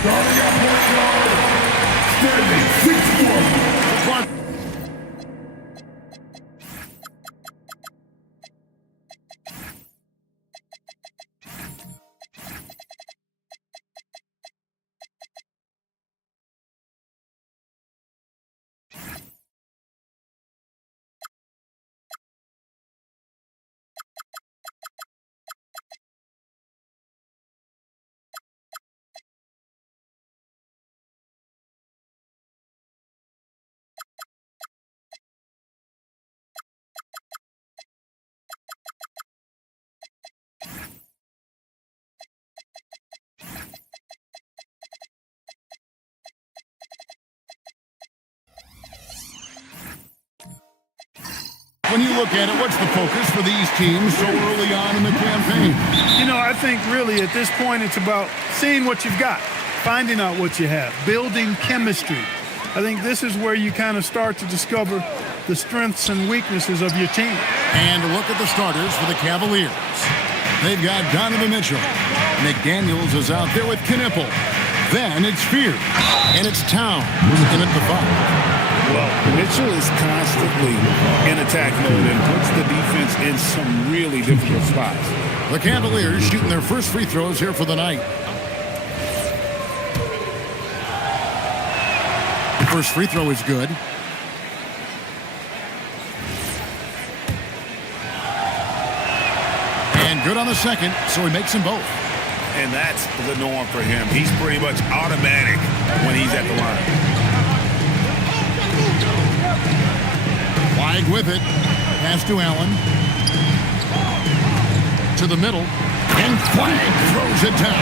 Starting at point guard, standing 6'1". When you look at it, what's the focus for these teams so early on in the campaign? You know, I think really at this point it's about seeing what you've got, finding out what you have, building chemistry. I think this is where you kind of start to discover the strengths and weaknesses of your team. And look at the starters for the Cavaliers. They've got Donovan Mitchell. McDaniels is out there with Knipple. Then it's Fear. And it's Towns in at the 5. Well, Mitchell is constantly in attack mode and puts the defense in some really difficult spots. The Cavaliers shooting their first free throws here for the night. The first free throw is good. And good on the second, so he makes them both. And that's the norm for him. He's pretty much automatic when he's at the line. Wide with it. Pass to Allen. To the middle. And Flag throws it down.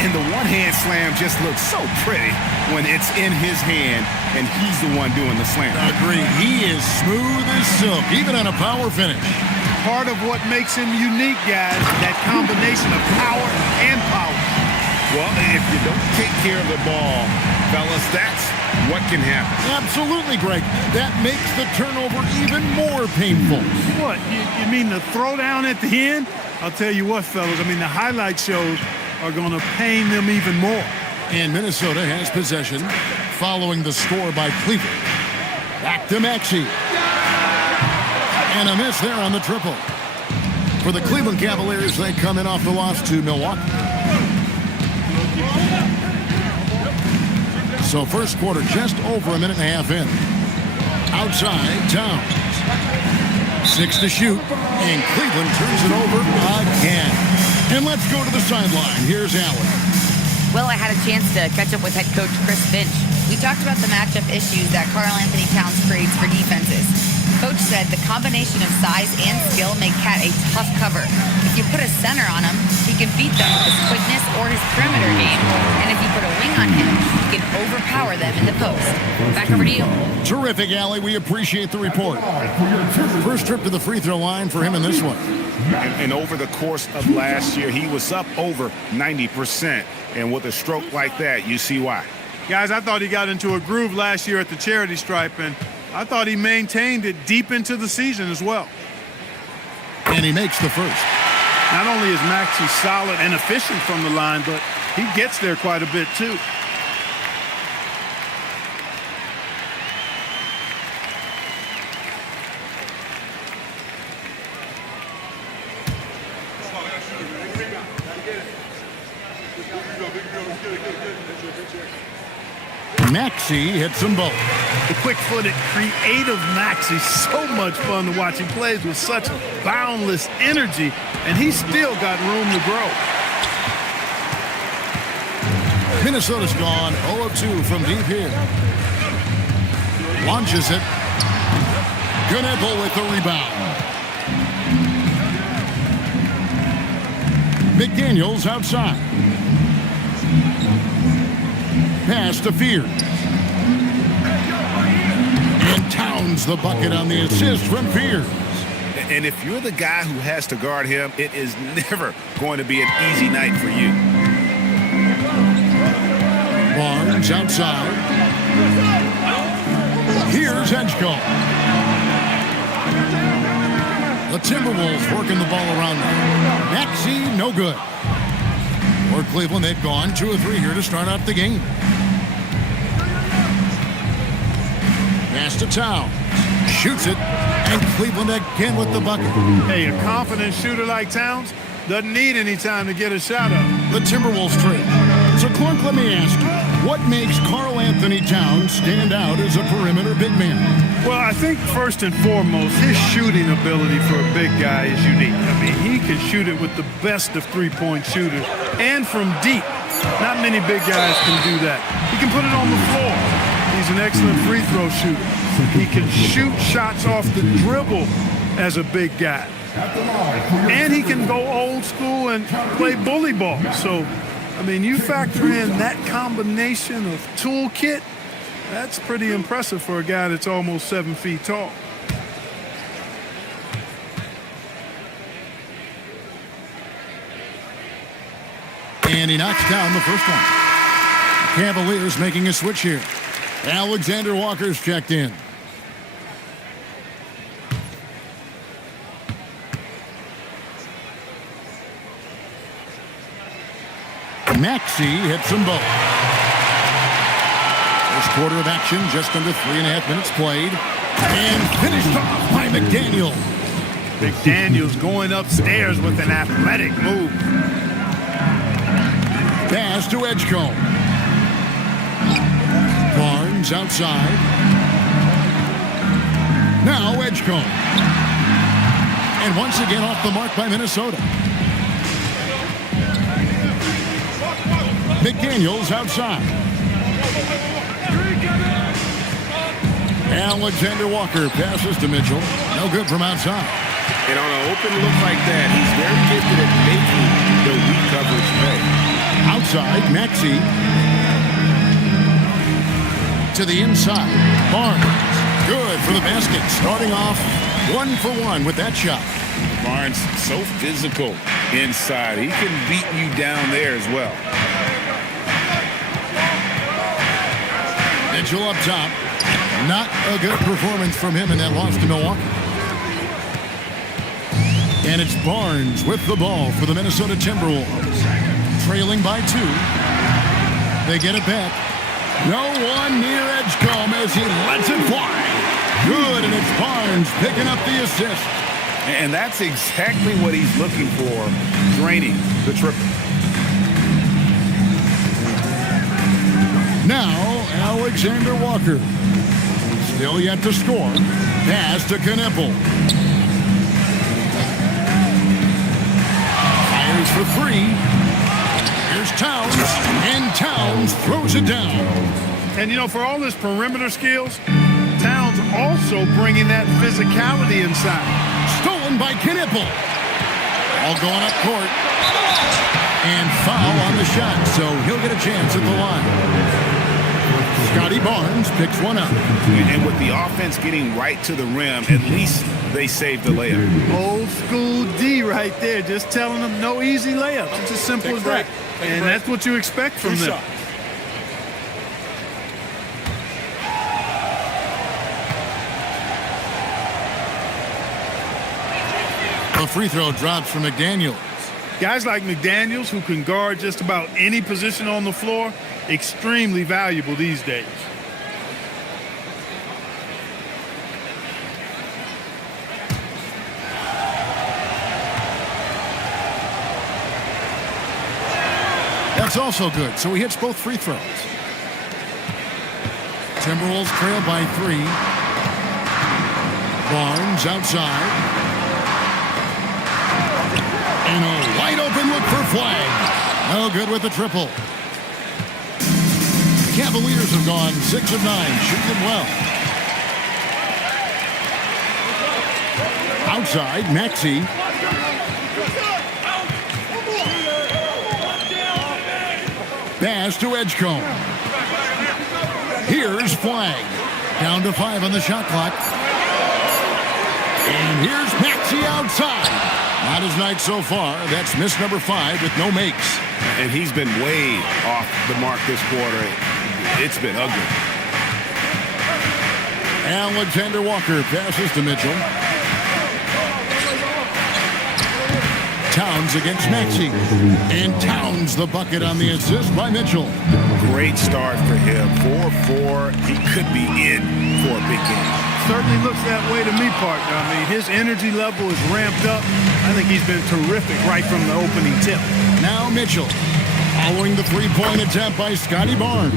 And the one-hand slam just looks so pretty when it's in his hand and he's the one doing the slam. Agree. He is smooth as silk, even on a power finish. Part of what makes him unique, guys, that combination of power and power. Well, if you don't take care of the ball, fellas, that's what can happen. Absolutely, Greg. That makes the turnover even more painful. What, you mean the throwdown at the end? I'll tell you what, fellas, I mean the highlight shows are going to pain them even more. And Minnesota has possession following the score by Cleveland. Back to Maxey. And a miss there on the triple. For the Cleveland Cavaliers, they come in off the loss to Milwaukee. So first quarter just over a minute and a half in. Outside, Towns. 6 to shoot, and Cleveland turns it over again. And let's go to the sideline. Here's Allen. Well, I had a chance to catch up with head coach Chris Finch. We talked about the matchup issues that Karl Anthony Towns creates for defenses. Coach said the combination of size and skill make Cat a tough cover. If you put a center on him, he can beat them with his quickness or his perimeter game. And if you put a wing on him, he can overpower them in the post. Back over to you. Terrific, Allie. We appreciate the report. First trip to the free throw line for him in this one. And over the course of last year, he was up over 90%. And with a stroke like that, you see why. Guys, I thought he got into a groove last year at the charity stripe, and I thought he maintained it deep into the season as well. And he makes the first. Not only is Maxey solid and efficient from the line, but he gets there quite a bit too. Maxey hits them both. The quick-footed, creative Maxey, so much fun to watch. He plays with such boundless energy, and he's still got room to grow. Minnesota's gone 0 of 2 from deep here. Launches it. Knipple with the rebound. McDaniels outside. Pass to Fear. And Towns the bucket on the assist from Fear. And if you're the guy who has to guard him, it is never going to be an easy night for you. Barnes outside. Here's Edgecombe. The Timberwolves working the ball around them. Maxey, no good. For Cleveland. They've gone 2 of 3 here to start out the game. Pass to Towns. Shoots it. And Cleveland again with the bucket. Hey, a confident shooter like Towns doesn't need any time to get a shot up. The Timberwolves trade. So, Clark, let me ask you, what makes Karl Anthony Towns stand out as a perimeter big man? Well, I think first and foremost, his shooting ability for a big guy is unique. I mean, he can shoot it with the best of three-point shooters and from deep. Not many big guys can do that. He can put it on the floor. He's an excellent free throw shooter. He can shoot shots off the dribble as a big guy. And he can go old school and play bully ball. So, I mean, you factor in that combination of toolkit, that's pretty impressive for a guy that's almost 7 feet tall. And he knocks down the first one. Cavaliers making a switch here. Alexander Walker's checked in. Maxey hits them both. First quarter of action, just under 3.5 minutes played. And finished off by McDaniel. McDaniel's going upstairs with an athletic move. Pass to Edgecombe. Barnes outside. Now Edgecombe. And once again off the mark by Minnesota. McDaniels outside. Alexander Walker passes to Mitchell. No good from outside. And on an open look like that, he's very gifted at making the weak coverage pay. Outside, Maxey. To the inside. Barnes. Good for the basket. Starting off 1 for 1 with that shot. Barnes, so physical inside. He can beat you down there as well. Mitchell up top. Not a good performance from him in that loss to Milwaukee. And it's Barnes with the ball for the Minnesota Timberwolves. Trailing by 2. They get it back. No one near Edgecombe as he lets it fly. Good, and it's Barnes picking up the assist. And that's exactly what he's looking for, draining the triple. Now, Alexander Walker. Still yet to score. Pass to Knippel. Fires for 3. Here's Towns. And Towns throws it down. And, you know, for all his perimeter skills, Towns also bringing that physicality inside. Stolen by Knippel. All going up court. And foul on the shot, so he'll get a chance at the line. Scotty Barnes picks one up. And with the offense getting right to the rim, at least they saved the layup. Old school D right there, just telling them no easy layups. It's as simple as that. And that's what you expect from them. A free throw drops from McDaniels. Guys like McDaniels, who can guard just about any position on the floor, extremely valuable these days. That's also good, so he hits both free throws. Timberwolves trail by 3. Barnes outside. And a wide open look for Flag. No good with the triple. Cavaliers have gone 6 of 9, shooting them well. Outside, Maxey. Pass to Edgecombe. Here's Flag. Down to 5 on the shot clock. And here's Maxey outside. Not his night so far. That's miss number 5 with no makes. And he's been way off the mark this quarter. It's been ugly. Alexander Walker passes to Mitchell. Towns against Maxey. And Towns the bucket on the assist by Mitchell. Great start for him. 4-4. He could be in for a big game. Certainly looks that way to me, partner. I mean, his energy level is ramped up. I think he's been terrific right from the opening tip. Now Mitchell, following the three-point attempt by Scotty Barnes.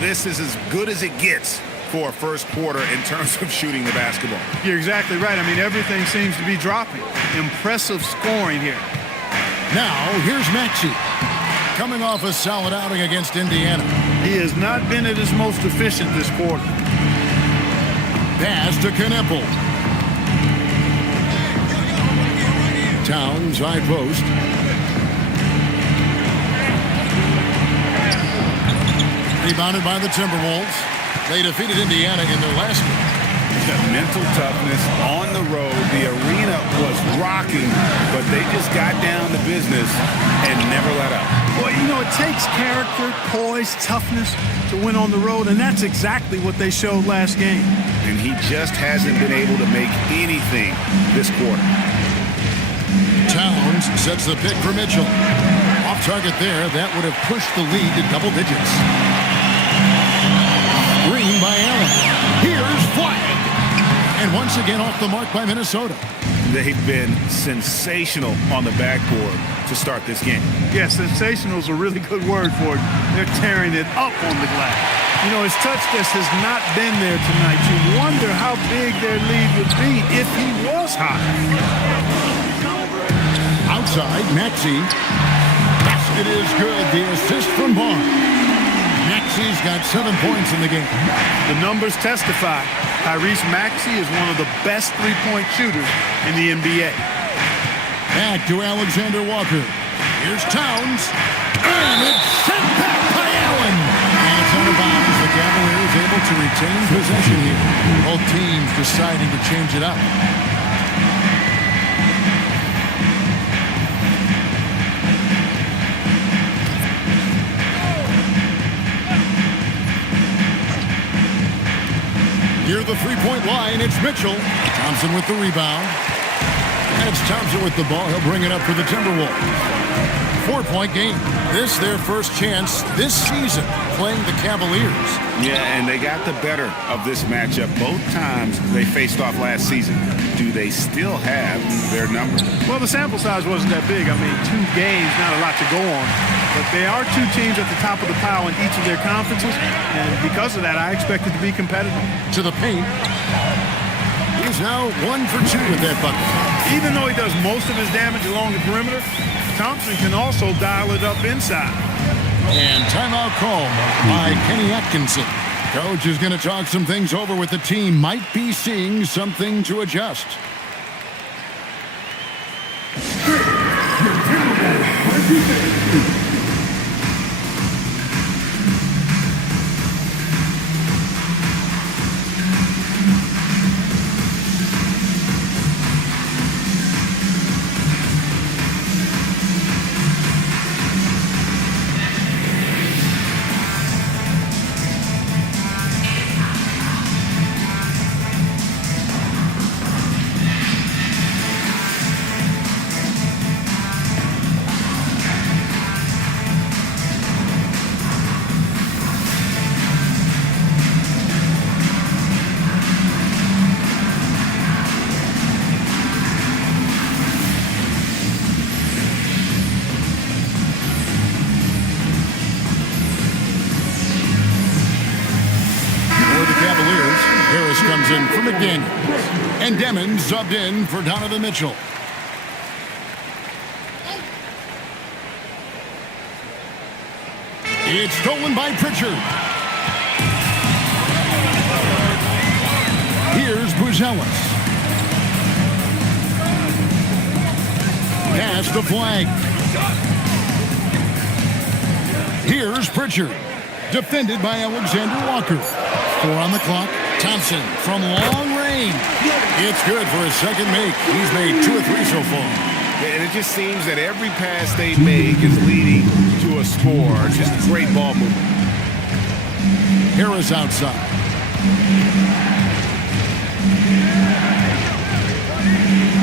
This is as good as it gets for a first quarter in terms of shooting the basketball. You're exactly right. I mean, everything seems to be dropping. Impressive scoring here. Now, here's Maxey, coming off a solid outing against Indiana. He has not been at his most efficient this quarter. Pass to Kneppel. Towns, high post. Rebounded by the Timberwolves. They defeated Indiana in their last game. The mental toughness on the road. The arena was rocking, but they just got down to business and never let up. Well, you know, it takes character, poise, toughness to win on the road, and that's exactly what they showed last game. And he just hasn't been able to make anything this quarter. Towns sets the pick for Mitchell. Off target there. That would have pushed the lead to double digits. Green by Allen. Here's flag. And once again off the mark by Minnesota. They've been sensational on the backboard to start this game. Yeah, sensational is a really good word for it. They're tearing it up on the glass. You know, his touch test has not been there tonight. You wonder how big their lead would be if he was hot. Outside, Maxey. Basket is good. The assist from Barnes. Maxey's got 7 points in the game. The numbers testify. Tyrese Maxey is one of the best three-point shooters in the NBA. Back to Alexander Walker. Here's Towns. And it's sent back by Allen. And it's out of bounds. The Cavaliers able to retain possession here. Both teams deciding to change it up. Near the three-point line, it's Mitchell. Thompson with the rebound. And it's Thompson with the ball. He'll bring it up for the Timberwolves. 4-point game. This their first chance this season playing the Cavaliers. Yeah, and they got the better of this matchup both times they faced off last season. Do they still have their number? Well, the sample size wasn't that big. I mean, 2 games, not a lot to go on. But they are 2 teams at the top of the pile in each of their conferences. And because of that, I expect it to be competitive. To the paint. He's now 1 for 2 with that bucket. Even though he does most of his damage along the perimeter, Thompson can also dial it up inside. And timeout call by Kenny Atkinson. Coach is going to talk some things over with the team. Might be seeing something to adjust. Comes in for McDaniels. And Demons subbed in for Donovan Mitchell. It's stolen by Pritchard. Here's Buzelis. Pass the flag. Here's Pritchard. Defended by Alexander Walker. 4 on the clock. Thompson from long range. It's good for his second make. He's made 2 or 3 so far. And it just seems that every pass they make is leading to a score. Just great ball movement. Harris outside.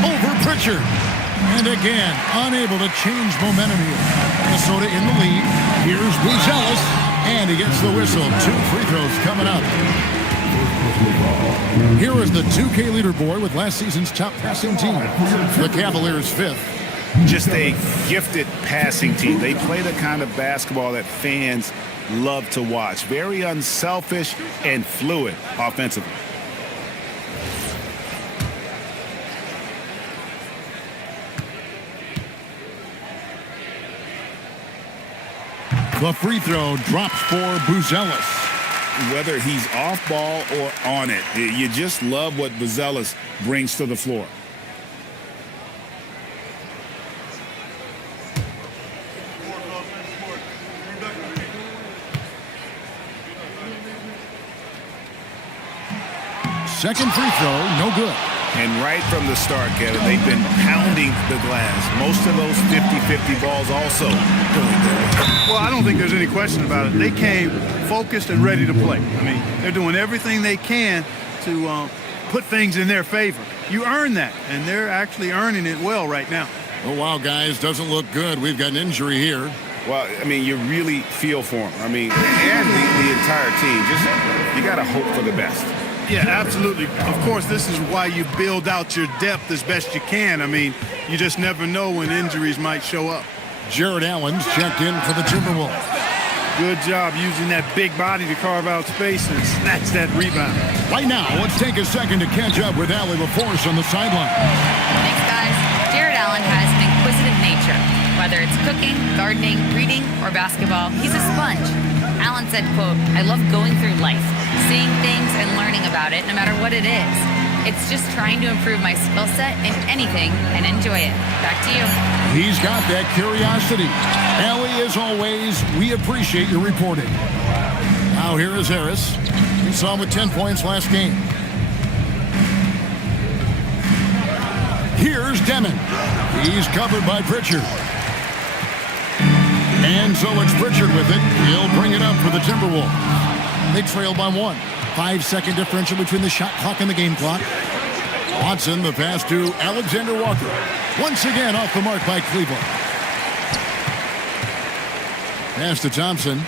Over Pritchard. And again, unable to change momentum here. Minnesota in the lead. Here's Buzelis, and he gets the whistle. 2 free throws coming up. Here is the 2K leaderboard with last season's top passing team. The Cavaliers 5th. Just a gifted passing team. They play the kind of basketball that fans love to watch. Very unselfish and fluid offensively. The free throw drops for Buzelis. Whether he's off ball or on it, you just love what Buzelis brings to the floor. Second free throw, no good. And right from the start, Kevin, they've been pounding the glass. Most of those 50-50 balls also going their way. Well, I don't think there's any question about it. They came focused and ready to play. I mean, they're doing everything they can to put things in their favor. You earn that, and they're actually earning it well right now. Oh, wow, guys, doesn't look good. We've got an injury here. Well, I mean, you really feel for them. I mean, and the entire team. Just, you got to hope for the best. Yeah, absolutely. Of course, this is why you build out your depth as best you can. I mean, you just never know when injuries might show up. Jared Allen's checked in for the Timberwolves. Good job using that big body to carve out space and snatch that rebound. Right now, let's take a second to catch up with Allie LaForce on the sideline. Thanks, guys. Jared Allen has an inquisitive nature. Whether it's cooking, gardening, reading, or basketball, he's a sponge. Allen said, quote, "I love going through life, seeing things and learning about it no matter what it is. It's just trying to improve my skill set in anything and enjoy it." Back to you. He's got that curiosity. Allie, as always, we appreciate your reporting. Now here is Harris. We saw him with 10 points last game. Here's Demon. He's covered by Pritchard. And so it's Pritchard with it. He'll bring it up for the Timberwolves. They trail by 1. 5-second differential between the shot clock and the game clock. Watson, the pass to Alexander Walker. Once again off the mark by Cleveland. Pass to Thompson.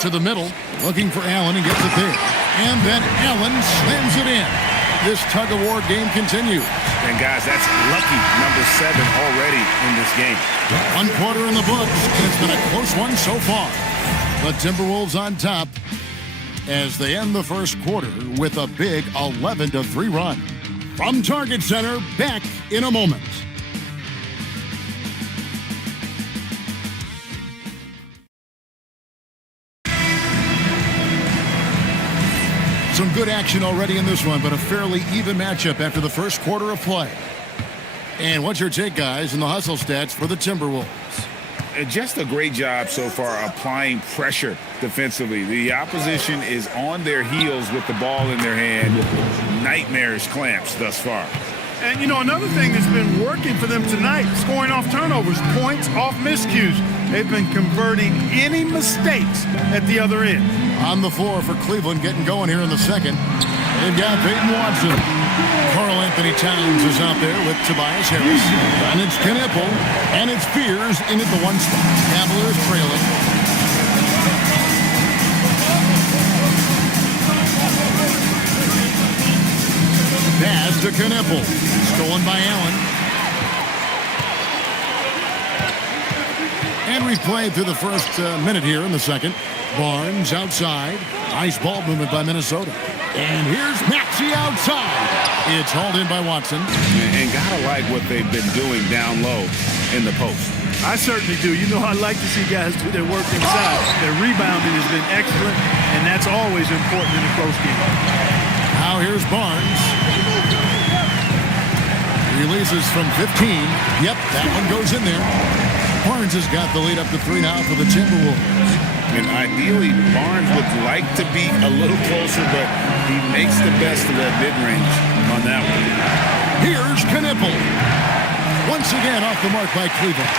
To the middle, looking for Allen, and gets it there. And then Allen slams it in. This tug-of-war game continues. And, guys, that's lucky number 7 already in this game. 1 quarter in the books, and it's been a close one so far. The Timberwolves on top as they end the first quarter with a big 11-3 run. From Target Center, back in a moment. Some good action already in this one, but a fairly even matchup after the first quarter of play. And what's your take, guys, in the hustle stats for the Timberwolves? Just a great job so far applying pressure defensively. The opposition is on their heels with the ball in their hand. Nightmarish clamps thus far. And, you know, another thing that's been working for them tonight, scoring off turnovers, points off miscues. They've been converting any mistakes at the other end. On the floor for Cleveland, getting going here in the second. They've got Peyton Watson. Karl Anthony Towns is out there with Tobias Harris. And it's Kneppel. And it's Fears in at the 1 spot. Cavaliers trailing. Pass to Kneppel. Stolen by Allen. And we've played through the first minute here in the second. Barnes outside. Nice ball movement by Minnesota. And here's Maxey outside. It's hauled in by Watson. And gotta like what they've been doing down low in the post. I certainly do. You know, I like to see guys do their work inside. Their rebounding has been excellent, and that's always important in a close game. Now here's Barnes. Releases from 15. Yep, that one goes in there. Barnes has got the lead up to 3 now for the Timberwolves. And ideally, Barnes would like to be a little closer, but he makes the best of that mid-range on that one. Here's Kneppel. Once again off the mark by Cleveland.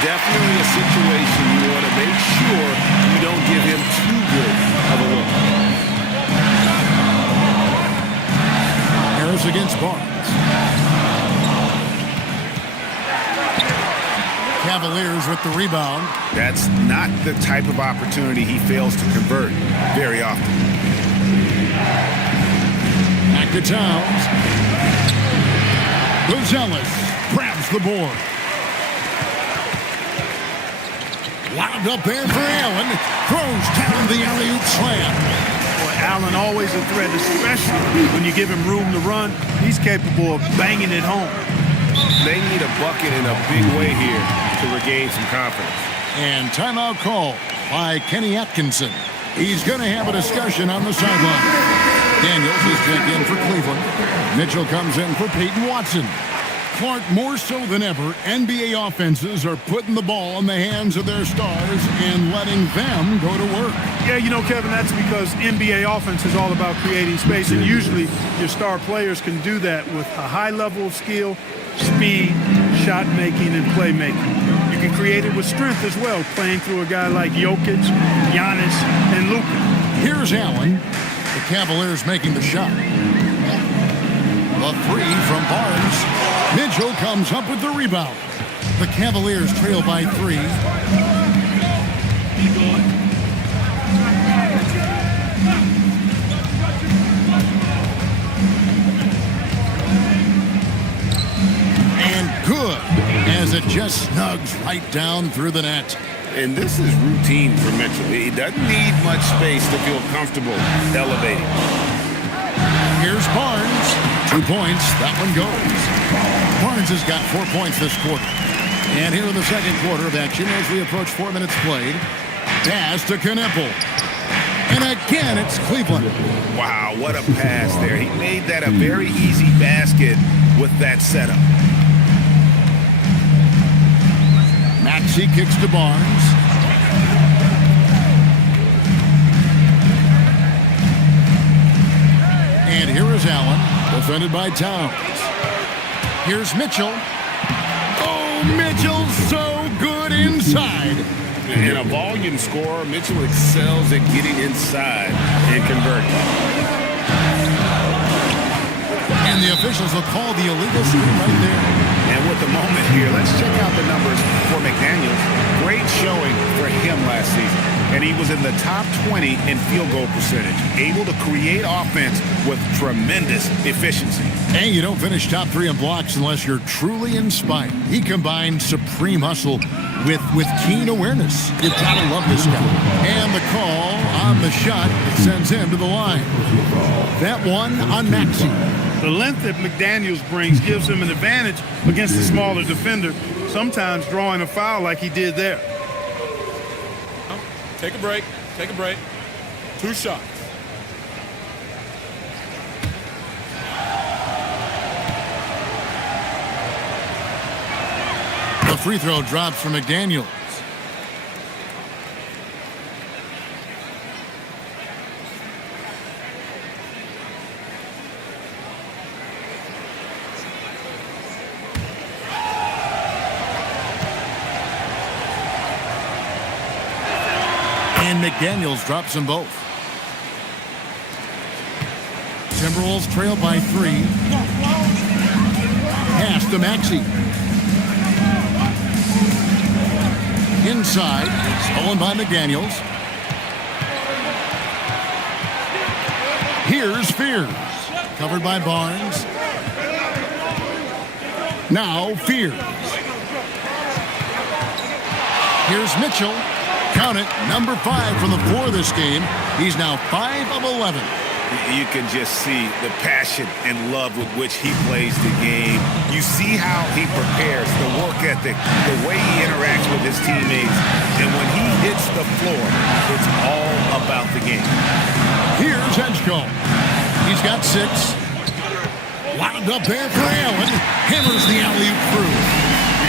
Definitely a situation you want to make sure you don't give him too good of a look. Harris against Barnes. Cavaliers with the rebound. That's not the type of opportunity he fails to convert very often. Back to Towns. Gonzalez grabs the board. Lobbed up there for Allen. Throws down the alley-oop slam. Boy, Allen always a threat, especially when you give him room to run. He's capable of banging it home. They need a bucket in a big way here to regain some confidence. And timeout call by Kenny Atkinson. He's going to have a discussion on the sideline. Daniels is checked in for Cleveland. Mitchell comes in for Peyton Watson. Clark, more so than ever, NBA offenses are putting the ball in the hands of their stars and letting them go to work. Yeah, you know, Kevin, that's because NBA offense is all about creating space, and usually your star players can do that with a high level of skill, speed, shot making, and playmaking. You can create it with strength as well, playing through a guy like Jokic, Giannis, and Luka. Here's Allen. The Cavaliers making the shot. The three from Barnes. Mitchell comes up with the rebound. The Cavaliers trail by 3. And good, as it just snugs right down through the net. And this is routine for Mitchell. He doesn't need much space to feel comfortable elevating. Here's Barnes. 2 points. That one goes. Barnes has got 4 points this quarter. And here in the second quarter of action as we approach 4 minutes played. Pass to Kneppel. And again, it's Cleveland. Wow, what a pass there. He made that a very easy basket with that setup. Maxey kicks to Barnes. And here is Allen, defended by Towns. Here's Mitchell. Oh, Mitchell's so good inside. In a volume scorer, Mitchell excels at getting inside and converting. And the officials will call the illegal screen right there. And with the moment here, let's check out the numbers for McDaniels. Great showing for him last season. And he was in the top 20 in field goal percentage, able to create offense with tremendous efficiency. And you don't finish top 3 in blocks unless you're truly inspired. He combined supreme hustle with keen awareness. You've got to love this guy. And the call on the shot sends him to the line. That one on Maxey. The length that McDaniels brings gives him an advantage against the smaller defender, sometimes drawing a foul like he did there. Take a break. Take a break. 2 shots. The free throw drops for McDaniels. And McDaniels drops them both. Timberwolves trail by 3. Pass to Maxey. Inside, stolen by McDaniels. Here's Fears, covered by Barnes. Now Fears. Here's Mitchell. Count it, number 5 from the floor this game. He's now 5 of 11. You can just see the passion and love with which he plays the game. You see how he prepares, the work ethic, the way he interacts with his teammates. And when he hits the floor, it's all about the game. Here's Edgecombe. He's got 6. Wound up there for Allen. Hammers the alley-oop through.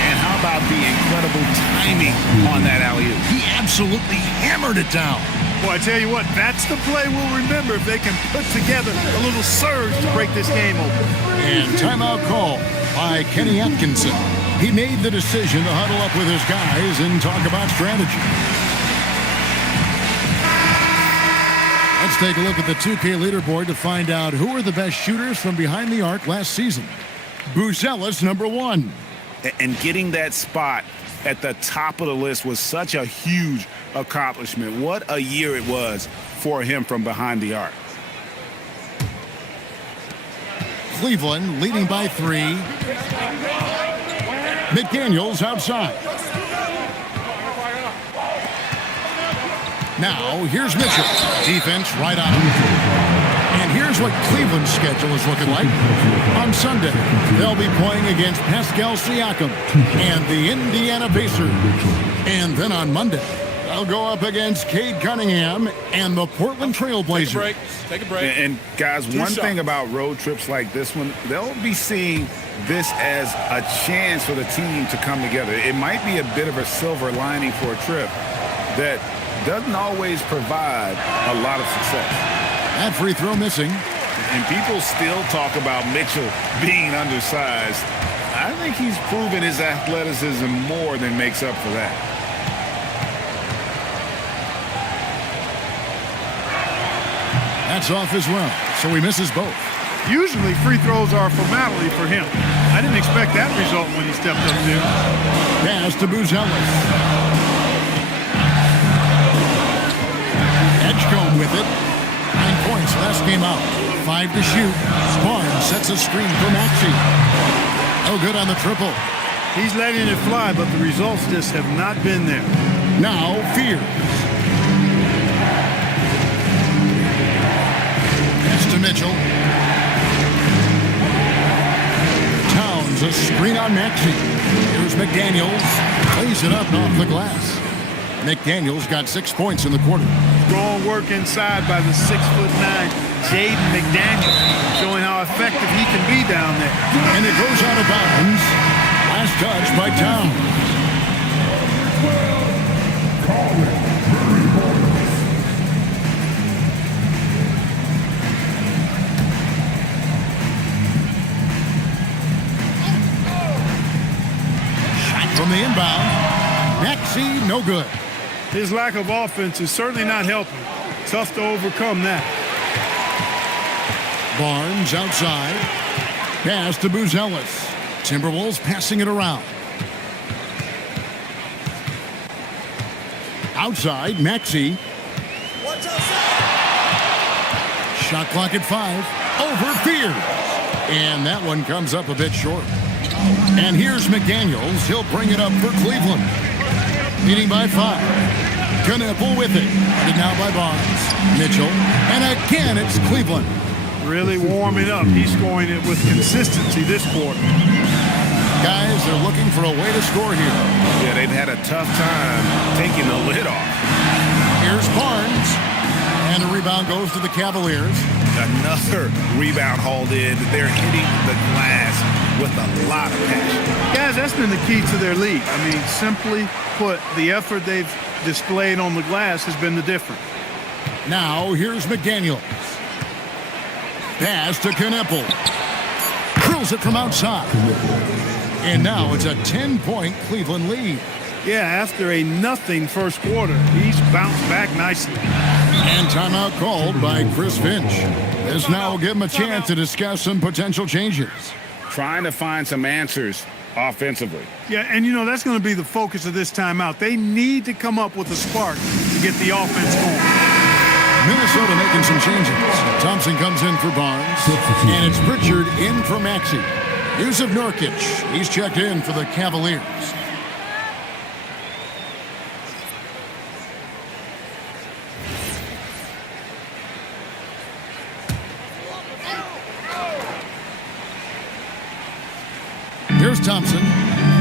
And how about the incredible timing on that alley-oop? He absolutely hammered it down. Boy, I tell you what, that's the play we'll remember if they can put together a little surge to break this game open. And timeout call by Kenny Atkinson. He made the decision to huddle up with his guys and talk about strategy. Let's take a look at the 2K leaderboard to find out who are the best shooters from behind the arc last season. Buzelis, number 1. And getting that spot at the top of the list was such a huge accomplishment. What a year it was for him from behind the arc. Cleveland leading by 3. McDaniels outside. Now, here's Mitchell. Defense right on him. And here's what Cleveland's schedule is looking like. On Sunday, they'll be playing against Pascal Siakam and the Indiana Pacers. And then on Monday, they'll go up against Cade Cunningham and the Portland Trail Blazers. Take a break. And guys, one thing about road trips like this one, they'll be seeing this as a chance for the team to come together. It might be a bit of a silver lining for a trip that doesn't always provide a lot of success. That free throw missing. And people still talk about Mitchell being undersized. I think he's proven his athleticism more than makes up for that. That's off as well, so he misses both. Usually free throws are a formality for him. I didn't expect that result when he stepped up there. Pass to Buzelis. Edgecombe with it. 9 points last game out. 5 to shoot. Barnes sets a screen for Maxey. No good on the triple. He's letting it fly, but the results just have not been there. Now Fears. Pass to Mitchell. Towns a screen on Maxey. Here's McDaniels. Plays it up and off the glass. McDaniels got 6 points in the quarter. Strong work inside by the 6'9" Jaden McDaniels, showing how effective he can be down there. And it goes out of bounds. Last touch by Towns. Shot from the inbound. Maxey, no good. His lack of offense is certainly not helping. Tough to overcome that. Barnes outside. Pass to Buzelis. Timberwolves passing it around. Outside, Maxey. Shot clock at 5. Over Fears. And that one comes up a bit short. And here's McDaniels. He'll bring it up for Cleveland. Leading by 5. Knueppel with it. Guarded now by Barnes. Mitchell. And again, it's Cleveland. Really warming up. He's scoring it with consistency this quarter. Guys, they're looking for a way to score here. Yeah, they've had a tough time taking the lid off. Here's Barnes. And the rebound goes to the Cavaliers. Another rebound hauled in. They're hitting the glass with a lot of passion. Guys, that's been the key to their lead. I mean, simply put, the effort they've displayed on the glass has been the difference. Now, here's McDaniels. Pass to Knueppel. Drills it from outside. And now it's a 10-point Cleveland lead. Yeah, after a nothing first quarter, he's bounced back nicely. And timeout called by Chris Finch. This now will give him a chance to discuss some potential changes. Trying to find some answers offensively. Yeah, and you know, that's going to be the focus of this timeout. They need to come up with a spark to get the offense going. Minnesota making some changes. Thompson comes in for Barnes. And it's Pritchard in for Maxey. Yusuf Nurkic. He's checked in for the Cavaliers. Here's Thompson.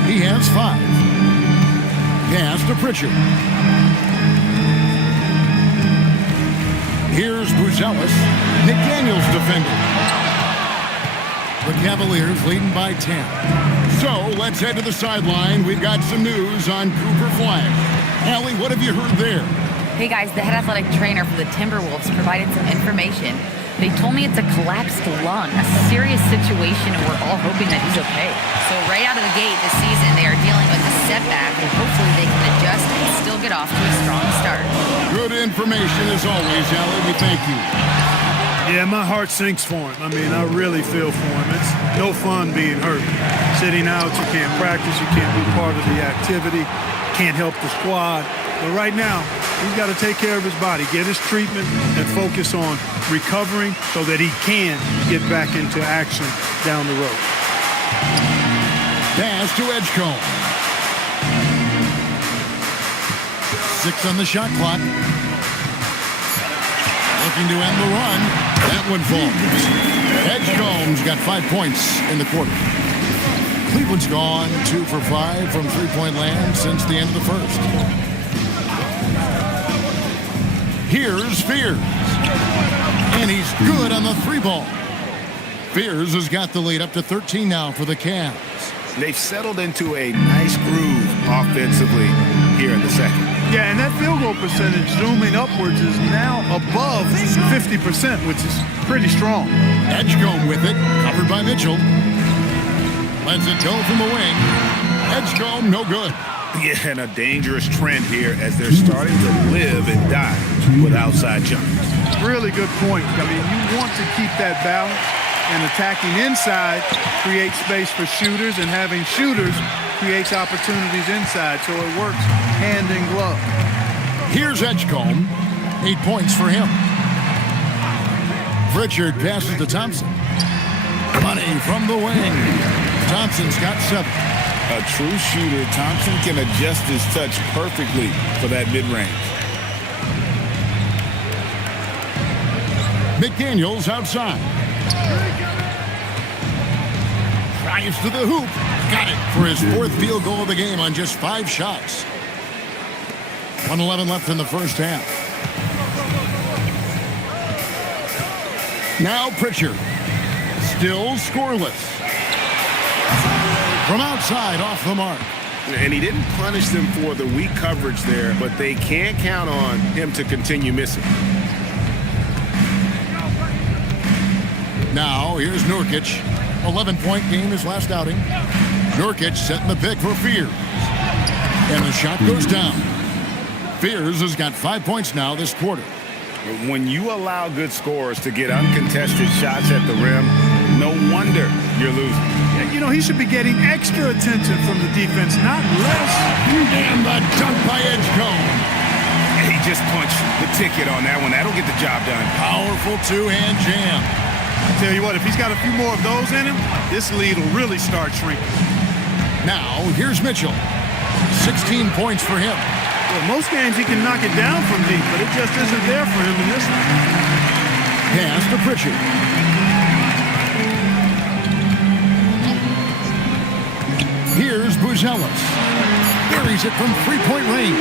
He has 5. Pass to Pritchard. Here's Buzelis. McDaniels defending. The Cavaliers leading by 10. So let's head to the sideline. We've got some news on Cooper Flag. Allie, what have you heard there? Hey guys, the head athletic trainer for the Timberwolves provided some information. They told me it's a collapsed lung, a serious situation, and we're all hoping that he's okay. So right out of the gate this season, they are dealing with a setback, and hopefully they can adjust and still get off to a strong start. Good information as always, Allie. We thank you. Yeah, my heart sinks for him. I mean, I really feel for him. It's no fun being hurt. Sitting out, you can't practice, you can't be part of the activity, can't help the squad. But right now, he's got to take care of his body, get his treatment, and focus on recovering so that he can get back into action down the road. Pass to Edgecombe. 6 on the shot clock. Looking to end the run. That one falls. Edgecombe's got 5 points in the quarter. Cleveland's gone 2 for 5 from three-point land since the end of the first. Here's Fears. And he's good on the 3-ball. Fears has got the lead up to 13 now for the Cavs. They've settled into a nice groove offensively here in the second. Yeah, and that field goal percentage zooming upwards is now above 50%, which is pretty strong. Edgecombe with it, covered by Mitchell. Lets it go from the wing. Edgecombe, no good. Yeah, and a dangerous trend here as they're starting to live and die with outside jumpers. Really good point. I mean, you want to keep that balance, and attacking inside creates space for shooters, and having shooters creates opportunities inside, so it works hand in glove. Here's Edgecombe. 8 points for him. Pritchard passes to Thompson. Money from the wing. Thompson's got 7. A true shooter, Thompson can adjust his touch perfectly for that mid-range. McDaniels outside. Drives to the hoop. Got it for his 4th field goal of the game on just 5 shots. 1:11 left in the first half. Now Pritchard. Still scoreless. From outside, off the mark. And he didn't punish them for the weak coverage there, but they can't count on him to continue missing. Now, here's Nurkic. 11-point game his last outing. Nurkic setting the pick for Fears. And the shot goes down. Fears has got 5 points now this quarter. When you allow good scorers to get uncontested shots at the rim, no wonder you're losing. You know, he should be getting extra attention from the defense, not less. And the dunk by Edgecombe. He just punched the ticket on that one. That'll get the job done. Powerful two-hand jam. I tell you what, if he's got a few more of those in him, this lead will really start shrinking. Now, here's Mitchell. 16 points for him. Well, most games he can knock it down from deep, but it just isn't there for him in this one. Pass to Pritchard. Here's Buzelis. Buries it from 3-point range.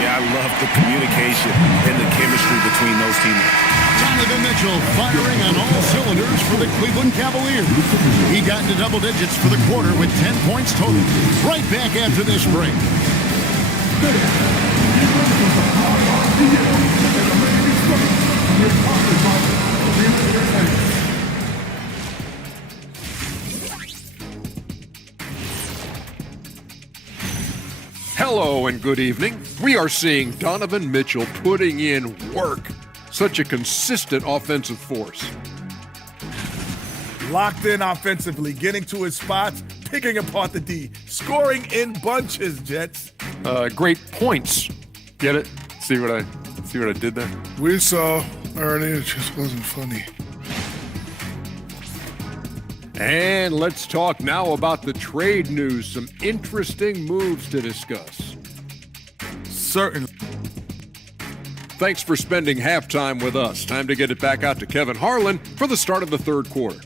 Yeah, I love the communication and the chemistry between those teammates. Donovan Mitchell firing on all cylinders for the Cleveland Cavaliers. He got into double digits for the quarter with 10 points total. Right back after this break. Hello and good evening. We are seeing Donovan Mitchell putting in work. Such a consistent offensive force. Locked in offensively, getting to his spots, picking apart the D, scoring in bunches, Jets. Great points. Get it? See what I did there? We saw already, it just wasn't funny. And let's talk now about the trade news. Some interesting moves to discuss. Certainly. Thanks for spending halftime with us. Time to get it back out to Kevin Harlan for the start of the third quarter.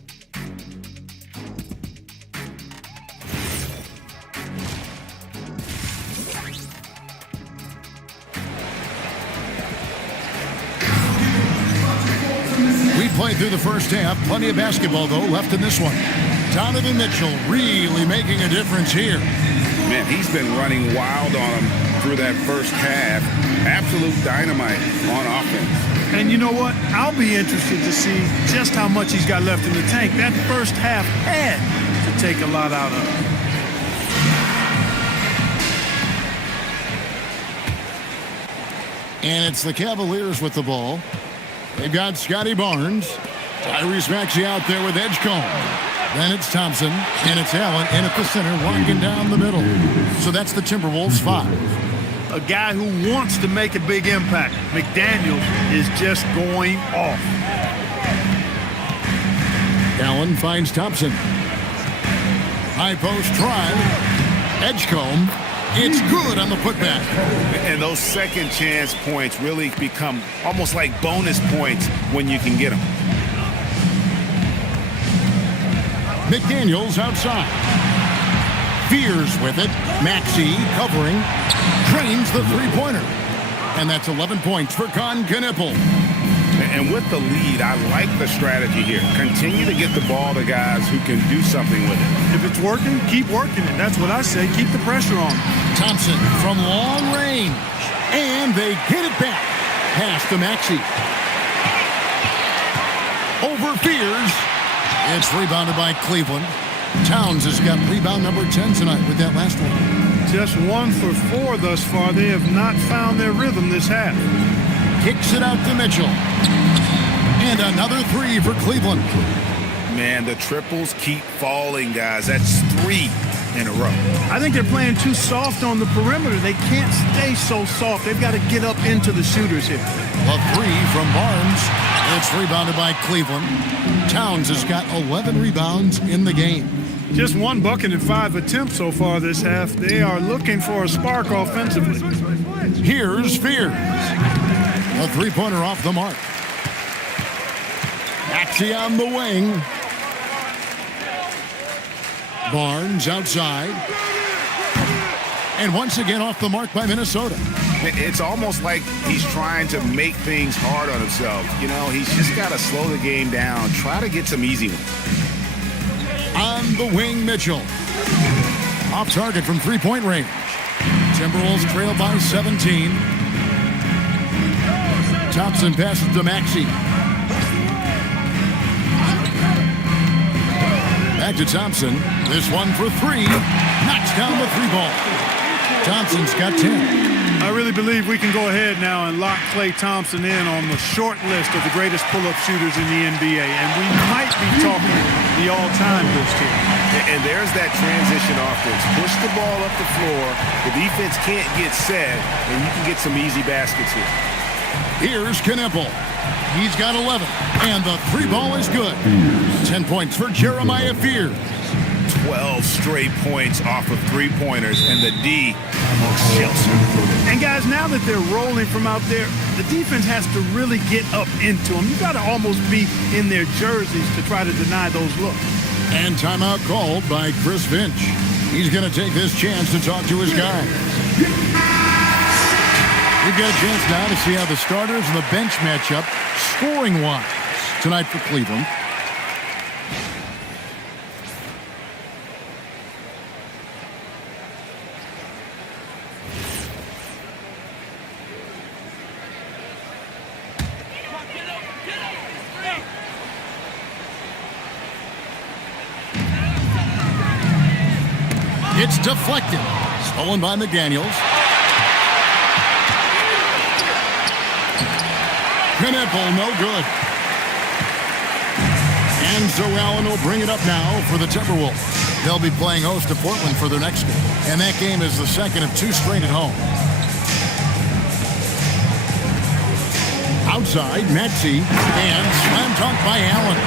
We played through the first half. Plenty of basketball, though, left in this one. Donovan Mitchell really making a difference here. Man, he's been running wild on him through that first half. Absolute dynamite on offense. And you know what? I'll be interested to see just how much he's got left in the tank. That first half had to take a lot out of him. And it's the Cavaliers with the ball. They've got Scotty Barnes. Tyrese Maxey out there with Edgecombe. Then it's Thompson, and it's Allen in at the center, walking down the middle. So that's the Timberwolves 5. A guy who wants to make a big impact. McDaniels is just going off. Allen finds Thompson. High post try. Edgecombe. It's good on the putback. And those second chance points really become almost like bonus points when you can get them. McDaniels outside. Fears with it. Maxey covering. Drains the three-pointer. And that's 11 points for Con Knippel. And with the lead, I like the strategy here. Continue to get the ball to guys who can do something with it. If it's working, keep working it. That's what I say. Keep the pressure on. Thompson from long range. And they get it back. Pass to Maxey. Over Fears. It's rebounded by Cleveland. Towns has got rebound number 10 tonight with that last one. Just 1 for 4 thus far. They have not found their rhythm this half. Kicks it out to Mitchell. And another 3 for Cleveland. Man, the triples keep falling, guys. That's 3 in a row. I think they're playing too soft on the perimeter. They can't stay so soft. They've got to get up into the shooters here. A 3 from Barnes. It's rebounded by Cleveland. Towns has got 11 rebounds in the game. Just 1 bucket and 5 attempts so far this half. They are looking for a spark offensively. Here's Fears. A three-pointer off the mark. Maxey on the wing. Barnes outside. And once again off the mark by Minnesota. It's almost like he's trying to make things hard on himself. You know, he's just got to slow the game down. Try to get some easy ones. On the wing, Mitchell. Off target from three-point range. Timberwolves trail by 17. Thompson passes to Maxey. Back to Thompson. This one for 3. Knocks down the 3-ball. Thompson's got 10. I really believe we can go ahead now and lock Klay Thompson in on the short list of the greatest pull-up shooters in the NBA. And we might be talking the all-time list here. And there's that transition offense. Push the ball up the floor. The defense can't get set, and you can get some easy baskets here. Here's Knippel. He's got 11, and the 3-ball is good. 10 points for Jeremiah Fears. 12 straight points off of three-pointers, and the D looks sheltered. And guys, now that they're rolling from out there, the defense has to really get up into them. You got to almost be in their jerseys to try to deny those looks. And timeout called by Chris Finch. He's going to take this chance to talk to his guys. We've got a chance now to see how the starters and the bench match up scoring-wise tonight for Cleveland. It's deflected. Stolen by McDaniels. Knippel, no good. And so Allen will bring it up now for the Timberwolves. They'll be playing host to Portland for their next game. And that game is the second of 2 straight at home. Outside, Maxey. And slam dunk by Allen.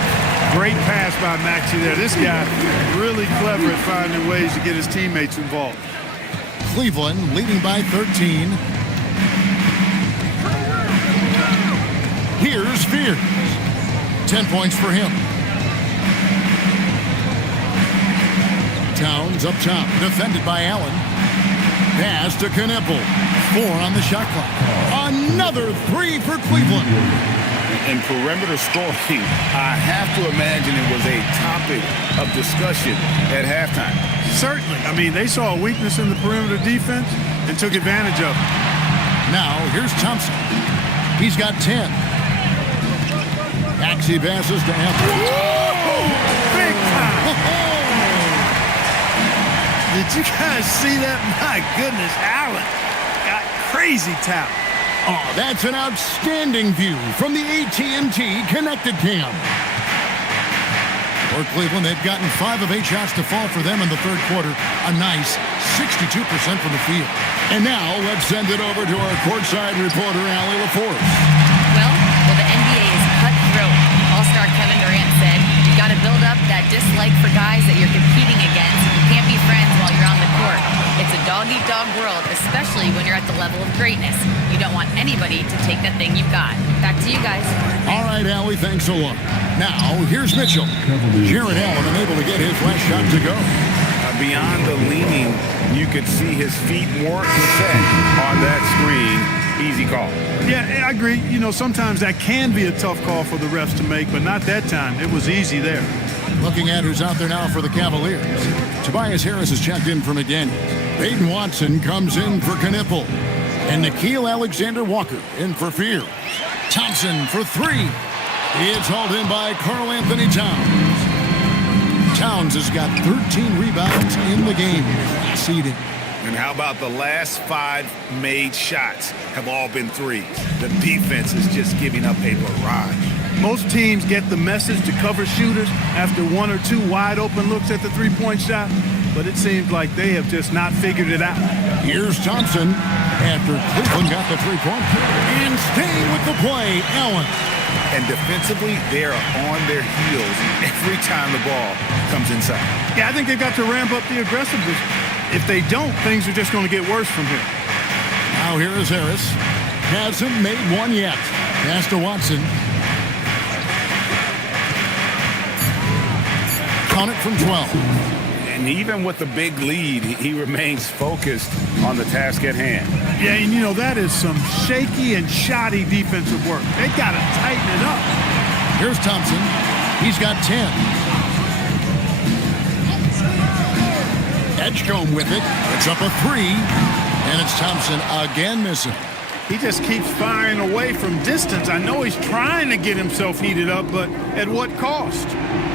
Great pass by Maxey there. This guy really clever at finding ways to get his teammates involved. Cleveland leading by 13. Here's Fears. 10 points for him. Towns up top, defended by Allen. Pass to Knippel. 4 on the shot clock. Another 3 for Cleveland. And perimeter scoring, I have to imagine it was a topic of discussion at halftime. Certainly. I mean, they saw a weakness in the perimeter defense. and took advantage of it. Now, here's Thompson. He's got 10. Maxey passes to Anthony. Big time. Did you guys see that? My goodness, Allen got crazy talent. Oh, that's an outstanding view from the AT&T Connected Cam. For Cleveland, they've gotten 5 of 8 shots to fall for them in the third quarter. A nice 62% from the field. And now, let's send it over to our courtside reporter, Allie LaForce. Well, the NBA is cutthroat. All-star Kevin Durant said, "You got to build up that dislike for guys that you're competing against. You can't be friends while you're on the court. It's a dog-eat-dog world, especially when you're at the level of greatness. You don't want anybody to take that thing you've got." Back to you guys. All right, Allie, thanks a lot. Now, here's Mitchell. Jared Allen unable to get his last shot to go. Beyond the leaning, you could see his feet weren't set on that screen. Easy call. Yeah, I agree. You know, sometimes that can be a tough call for the refs to make, but not that time. It was easy there. Looking at who's out there now for the Cavaliers. Tobias Harris has checked in for McDaniel. Peyton Watson comes in for Knipple. And Nickeil Alexander-Walker in for Fear. Thompson for 3. It's hauled in by Karl Anthony Towns. Towns has got 13 rebounds in the game. Seeding. And how about the last 5 made shots have all been threes? The defense is just giving up a barrage. Most teams get the message to cover shooters after 1 or 2 wide open looks at the three-point shot, but it seems like they have just not figured it out. Here's Thompson after Cleveland got the 3-point. And staying with the play, Allen. And defensively, they're on their heels every time the ball comes inside. Yeah, I think they've got to ramp up the aggressiveness. If they don't, things are just going to get worse from here. Now here is Harris. Hasn't made one yet. Pass to Watson. Count it from 12. And even with the big lead, he remains focused on the task at hand. Yeah, and you know, that is some shaky and shoddy defensive work. They got to tighten it up. Here's Thompson. He's got 10. Edgecombe with it. It's up a 3. And it's Thompson again missing. He just keeps firing away from distance. I know he's trying to get himself heated up, but at what cost?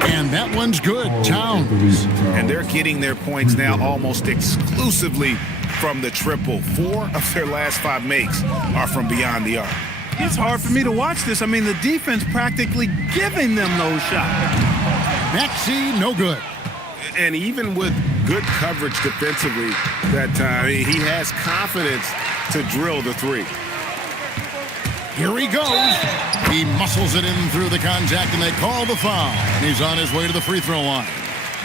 And that one's good. Towns. And they're getting their points now almost exclusively from the triple. 4 of their last 5 makes are from beyond the arc. It's hard for me to watch this. I mean, the defense practically giving them those shots. Maxey, no good. And even with good coverage defensively that time, he has confidence to drill the 3. Here he goes. He muscles it in through the contact, and they call the foul. He's on his way to the free throw line.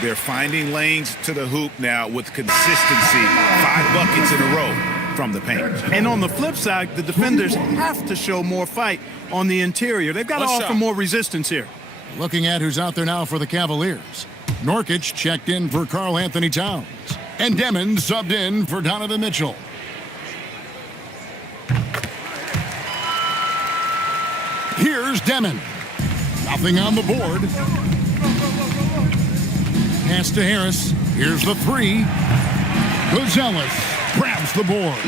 They're finding lanes to the hoop now with consistency. 5 buckets in a row from the paint. And on the flip side, the defenders have to show more fight on the interior. They've got to offer more resistance here. Looking at who's out there now for the Cavaliers. Nurkic checked in for Karl Anthony Towns. And Demon subbed in for Donovan Mitchell. Here's Demon. Nothing on the board. Pass to Harris. Here's the 3. Gonzalez grabs the board.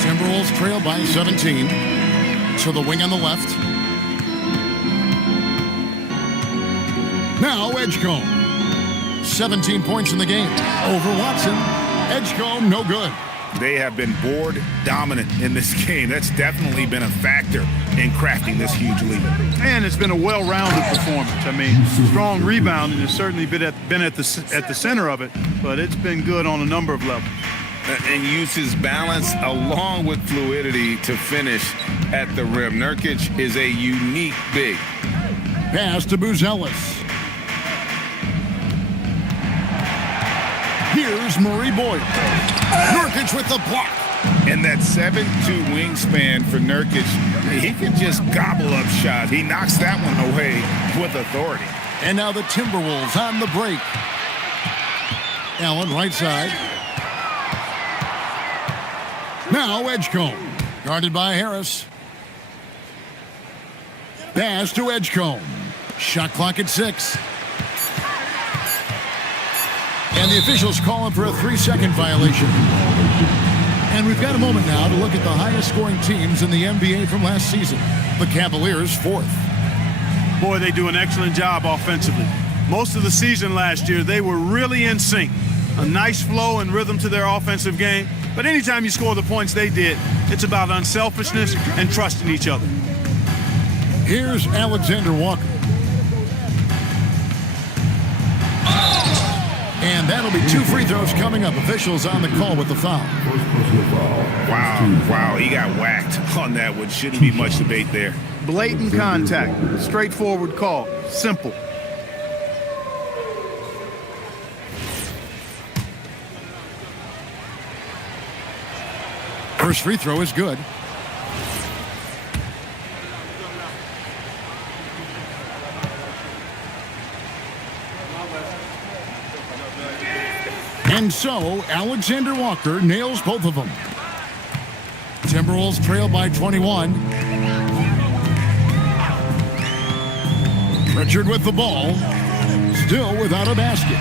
Timberwolves trail by 17. To the wing on the left. Now Edgecombe. 17 points in the game. Over Watson. Edgecombe, no good. They have been board dominant in this game. That's definitely been a factor in crafting this huge lead. And it's been a well-rounded performance. I mean, strong rebounding has certainly been at the center of it, but it's been good on a number of levels. And uses balance along with fluidity to finish at the rim. Nurkic is a unique big. Pass to Buzelis. Here's Murray Boyd. Nurkic with the block. And that 7'2" wingspan for Nurkic, he can just gobble up shots. He knocks that one away with authority. And now the Timberwolves on the break. Allen, right side. Now Edgecombe, guarded by Harris. Pass to Edgecombe. Shot clock at 6. And the officials call him for a 3-second violation. And we've got a moment now to look at the highest scoring teams in the NBA from last season. The Cavaliers, 4th. Boy, they do an excellent job offensively. Most of the season last year, they were really in sync. A nice flow and rhythm to their offensive game. But anytime you score the points they did, it's about unselfishness and trusting each other. Here's Alexander Walker. And that'll be 2 free throws coming up. Officials on the call with the foul. Wow, he got whacked on that one. Shouldn't be much debate there. Blatant contact, straightforward call, simple. First free throw is good. And so, Alexander Walker nails both of them. Timberwolves trail by 21. Pritchard with the ball. Still without a basket.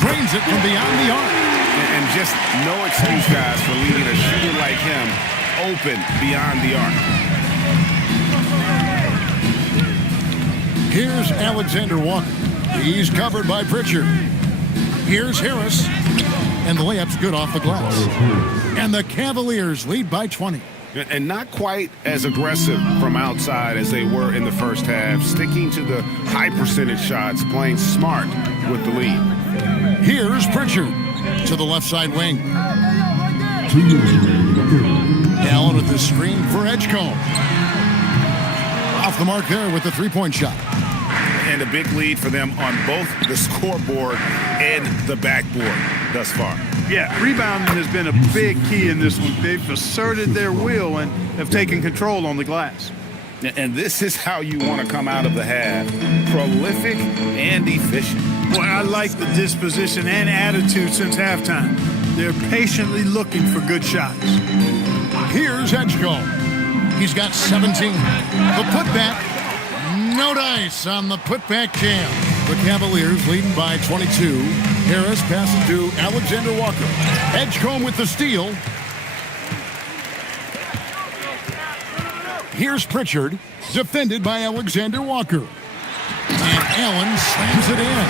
Drains it from beyond the arc. And just no excuse, guys, for leaving a shooter like him open beyond the arc. Here's Alexander Walker. He's covered by Pritchard. Here's Harris. And the layup's good off the glass. And the Cavaliers lead by 20. And not quite as aggressive from outside as they were in the first half, sticking to the high percentage shots, playing smart with the lead. Here's Pritchard to the left side wing. Allen with the screen for Edgecombe. Off the mark there with the three-point shot. And a big lead for them on both the scoreboard and the backboard thus far. Yeah, rebounding has been a big key in this one. They've asserted their will and have taken control on the glass. And this is how you want to come out of the half. Prolific and efficient. Boy, I like the disposition and attitude since halftime. They're patiently looking for good shots. Here's Edgecombe. He's got 17. The putback. No dice on the putback jam. The Cavaliers leading by 22. Harris passes to Alexander Walker. Edgecombe with the steal. Here's Pritchard, defended by Alexander Walker. And Allen slams it in.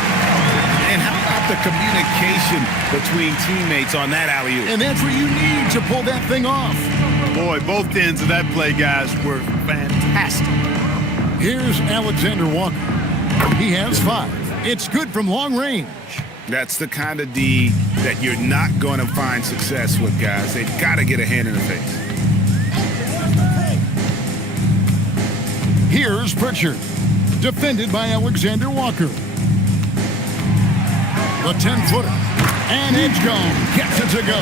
And how about the communication between teammates on that alley-oop? And that's what you need to pull that thing off. Boy, both ends of that play, guys, were fantastic. Here's Alexander Walker. He has 5. It's good from long range. That's the kind of D that you're not going to find success with, guys. They've got to get a hand in the face. Here's Pritchard, defended by Alexander Walker. The 10-footer. And Edgecombe gets it to go.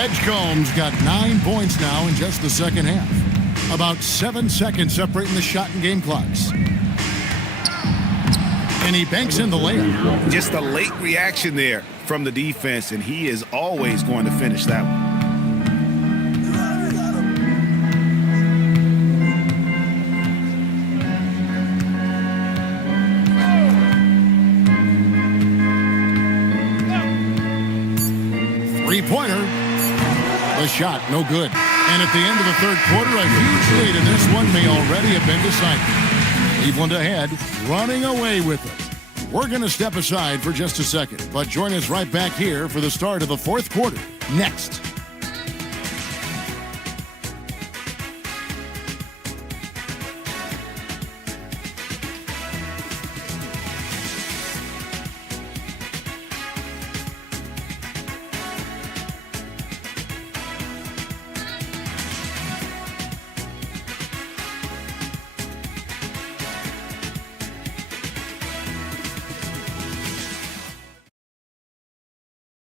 Edgecombe's got 9 points now in just the second half. About 7 seconds separating the shot and game clocks. And he banks in the layup. Just a late reaction there from the defense, and he is always going to finish that one. Three-pointer. The shot, no good. And at the end of the third quarter, a huge lead, and this one may already have been decided. Cleveland ahead, running away with it. We're going to step aside for just a second, but join us right back here for the start of the fourth quarter. Next.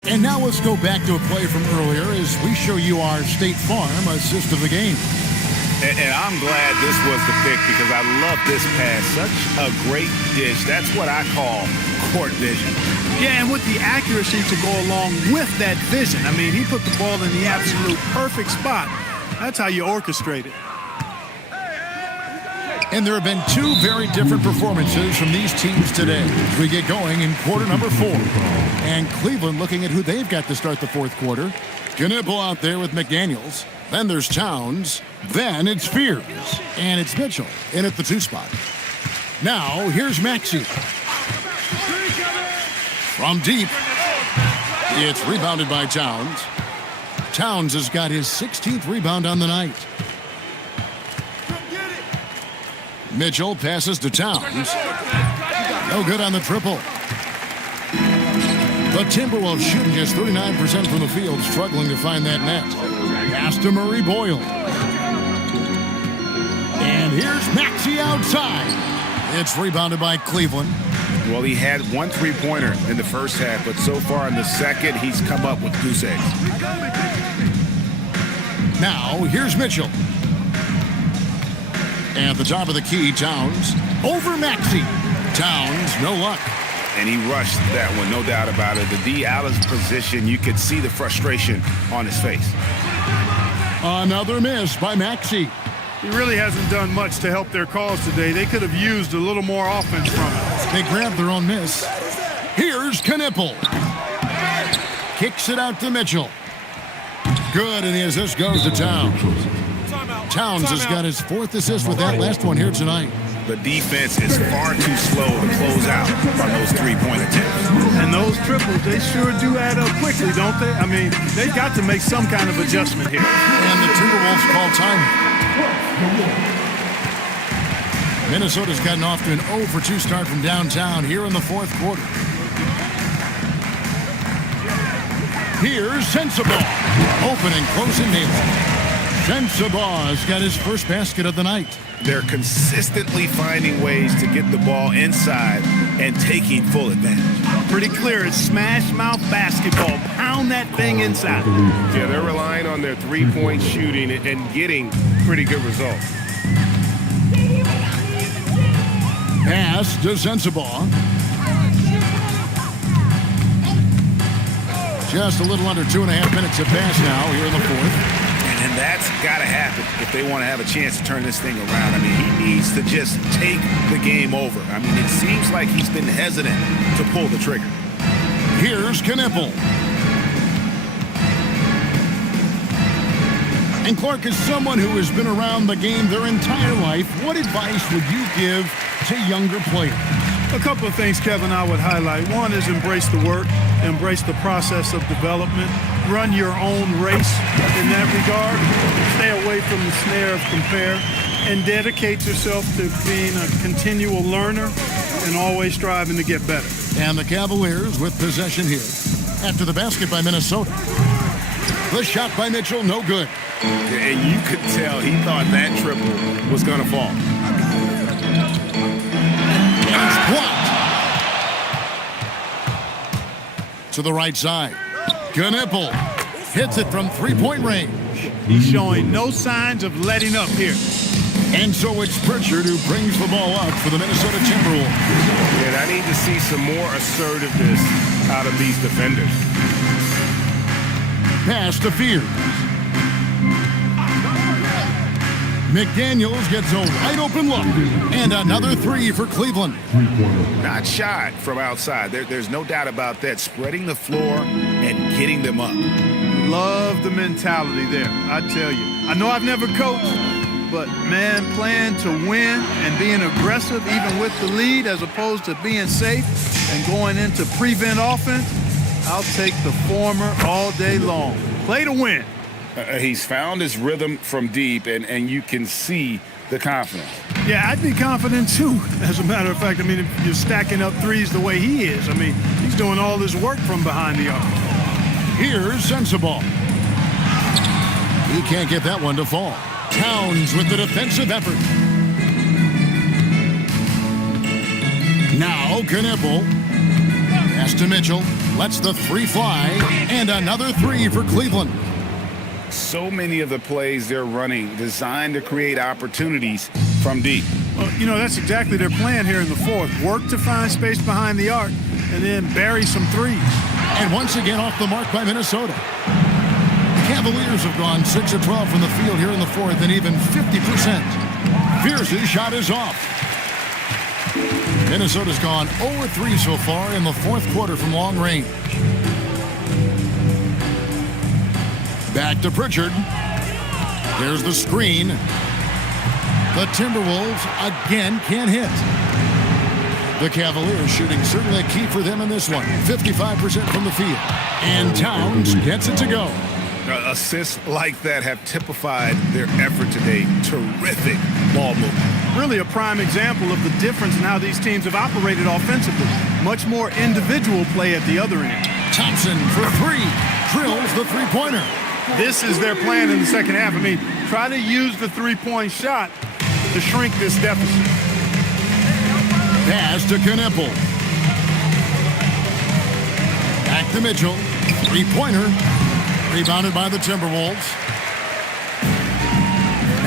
And now let's go back to a play from earlier as we show you our State Farm assist of the game. And I'm glad this was the pick because I love this pass. Such a great dish. That's what I call court vision. Yeah, and with the accuracy to go along with that vision. I mean, he put the ball in the absolute perfect spot. That's how you orchestrate it. And there have been 2 very different performances from these teams today as we get going in quarter number 4. And Cleveland looking at who they've got to start the fourth quarter. Knipple out there with McDaniels. Then there's Towns. Then it's Fears. And it's Mitchell in at the 2 spot. Now, here's Maxey. From deep. It's rebounded by Towns. Towns has got his 16th rebound on the night. Mitchell passes to Towns. No good on the triple. The Timberwolves shooting just 39% from the field, struggling to find that net. Pass to Murray Boyle. And here's Maxey outside. It's rebounded by Cleveland. Well, he had 1 3-pointer in the first half, but so far in the second, he's come up with goose eggs. Now, here's Mitchell. At the top of the key, Towns. Over Maxey. Towns, no luck. And he rushed that one, no doubt about it. The D out of position, you could see the frustration on his face. Another miss by Maxey. He really hasn't done much to help their cause today. They could have used a little more offense from him. They grabbed their own miss. Here's Knipple. Kicks it out to Mitchell. Good, and the assist goes to Towns. Towns has got his 4th assist with that last one here tonight. The defense is far too slow to close out on those 3-point attempts. And those triples, they sure do add up quickly, don't they? I mean, they've got to make some kind of adjustment here. And the Timberwolves call time. Minnesota's gotten off to an 0 for 2 start from downtown here in the 4th quarter. Here's Sensabaugh. Open and close and nail. Sensabaugh has got his first basket of the night. They're consistently finding ways to get the ball inside and taking full advantage. Pretty clear, it's smash mouth basketball. Pound that thing inside. Yeah, they're relying on their 3-point shooting and getting pretty good results. Pass to Sensabaugh. Just a little under 2.5 minutes to pass now here in the 4th. And that's got to happen if they want to have a chance to turn this thing around. I mean, he needs to just take the game over. I mean, it seems like he's been hesitant to pull the trigger. Here's Knipple. And Clark, is someone who has been around the game their entire life, what advice would you give to younger players? A couple of things, Kevin, I would highlight. One is embrace the work, embrace the process of development, run your own race in that regard, stay away from the snare of compare, and dedicate yourself to being a continual learner and always striving to get better. And the Cavaliers with possession here. After the basket by Minnesota. The shot by Mitchell, no good. And you could tell he thought that triple was going to fall. Blocked. To the right side. Knipple hits it from 3-point range. He's showing no signs of letting up here. And so it's Pritchard who brings the ball up for the Minnesota Timberwolves. And I need to see some more assertiveness out of these defenders. Pass to Fears. McDaniels gets a wide open look. And another 3 for Cleveland. Not shot from outside. There's no doubt about that. Spreading the floor and getting them up. Love the mentality there, I tell you. I know I've never coached, but, man, playing to win and being aggressive even with the lead as opposed to being safe and going into prevent offense, I'll take the former all day long. Play to win. He's found his rhythm from deep, and you can see the confidence. Yeah, I'd be confident, too, as a matter of fact. I mean, if you're stacking up threes the way he is, I mean, he's doing all this work from behind the arc. Here's Sensabaugh. He can't get that one to fall. Towns with the defensive effort. Now Knipple. Pass to Mitchell. Lets the 3 fly. And another 3 for Cleveland. So many of the plays they're running designed to create opportunities from deep. Well, you know, that's exactly their plan here in the 4th. Work to find space behind the arc and then bury some threes. And once again off the mark by Minnesota. The Cavaliers have gone 6 of 12 from the field here in the 4th and even 50%. Fierce's shot is off. Minnesota's gone 0 of 3 so far in the 4th quarter from long range. Back to Pritchard. There's the screen. The Timberwolves again can't hit. The Cavaliers shooting certainly a key for them in this one. 55% from the field. And Towns gets it to go. Assists like that have typified their effort today. Terrific ball movement. Really a prime example of the difference in how these teams have operated offensively. Much more individual play at the other end. Thompson for three. Drills the three-pointer. This is their plan in the second half. I mean, try to use the three-point shot to shrink this deficit. Pass to Knippel. Back to Mitchell. Three-pointer. Rebounded by the Timberwolves.